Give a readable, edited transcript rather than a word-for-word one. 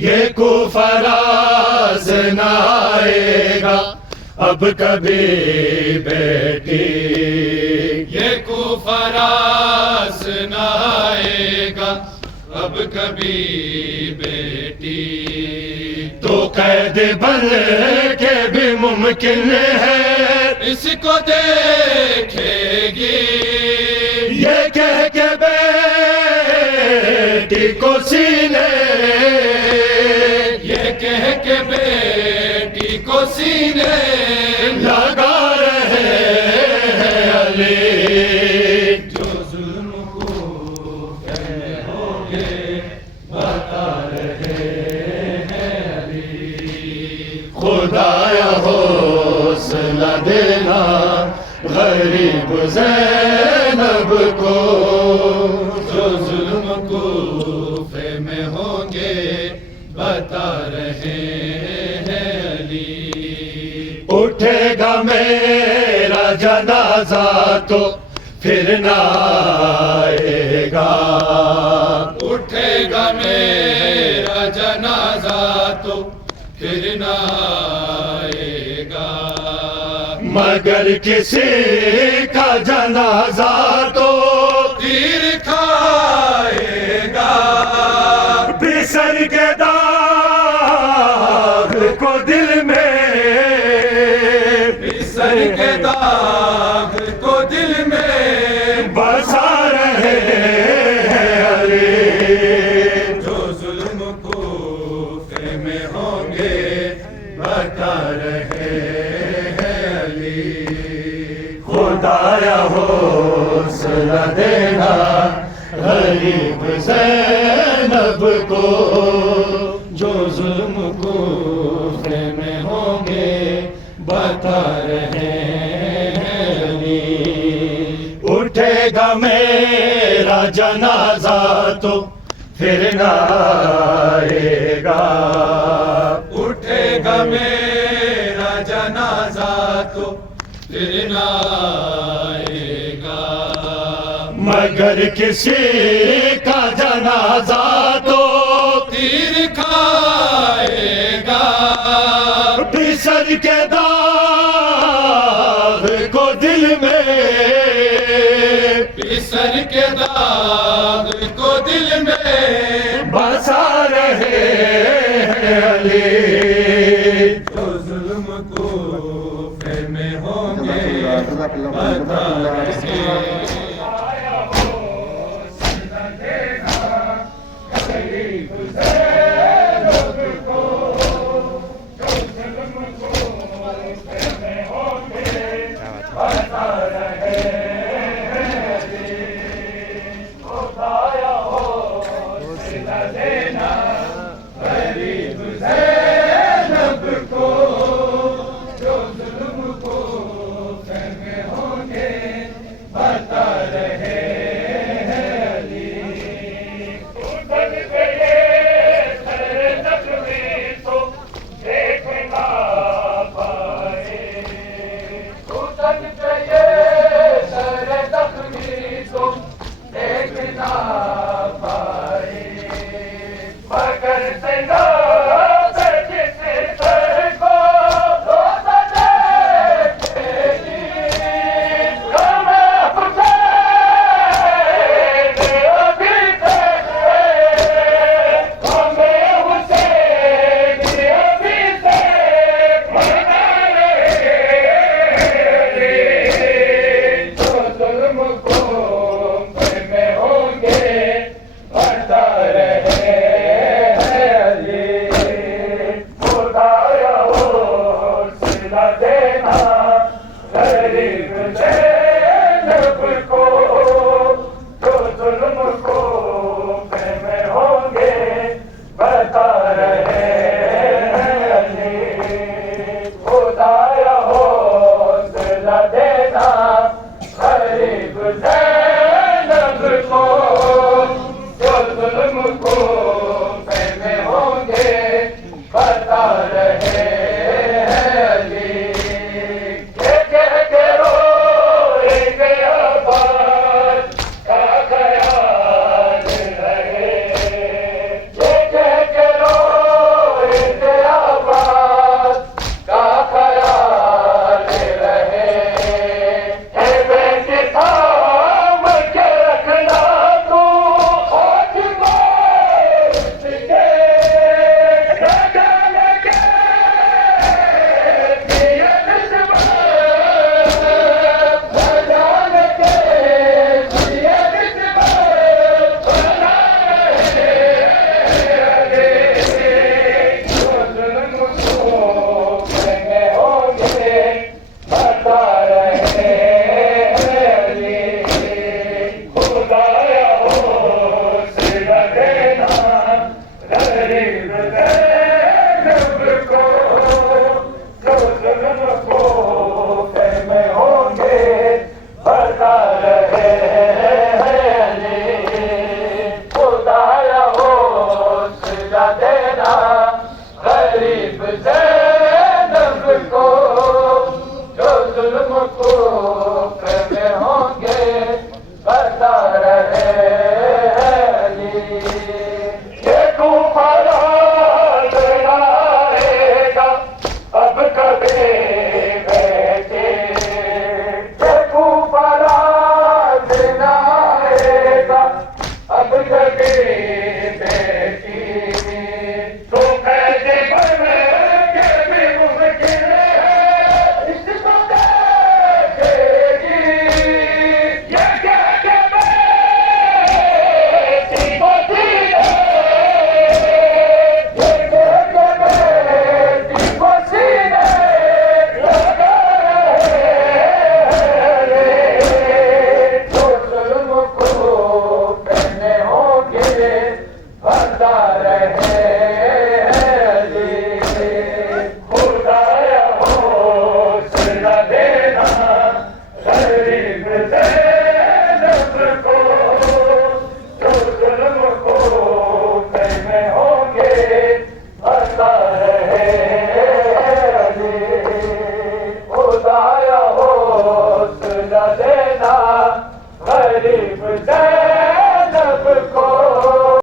ये कुफराज न आएगा अब कभी बेटी, ये कुफराज न आएगा अब कभी बेटी। तो कैद बन के भी मुमकिन है इसको देखेगी, ये कह के बेटी को सीने, ये कह के बेटी को सीने लगा रहे हैं अली। जो जुल्म को कहोगे बता रहे हैं अली। खुदाया हौसला देना गरीब ज़ैनब को, जो जुल्म कूफे में होंगे बता रहे हैं अली। उठेगा मेरा जनाजा तो फिर ना आएगा, उठेगा मेरा जनाजा तो फिर ना आएगा। मगर किसी का जनाजा तो तीर खाएगा, बिसर के दाग को दिल में, बिसर के दाग को दिल में बसा रहे हैं अली। जो जुल्म कूफे में होंगे बता रहे हैं अली। खुदाया हौसला देना गरीब ज़ैनब को, जो जुल्म कूफे में होंगे बता रहे हैं अली। उठेगा मेरा जनाजा तो फिर ना आएगा, उठेगा मेरा जनाजा तो फिर ना आएगा। मगर किसी का जनाजा तो तीर खाएगा, बिसर के दाग को दिल में, बिसर के दाग को दिल में बसा रहे हैं अली। जो जुल्म कूफे में होंगे बता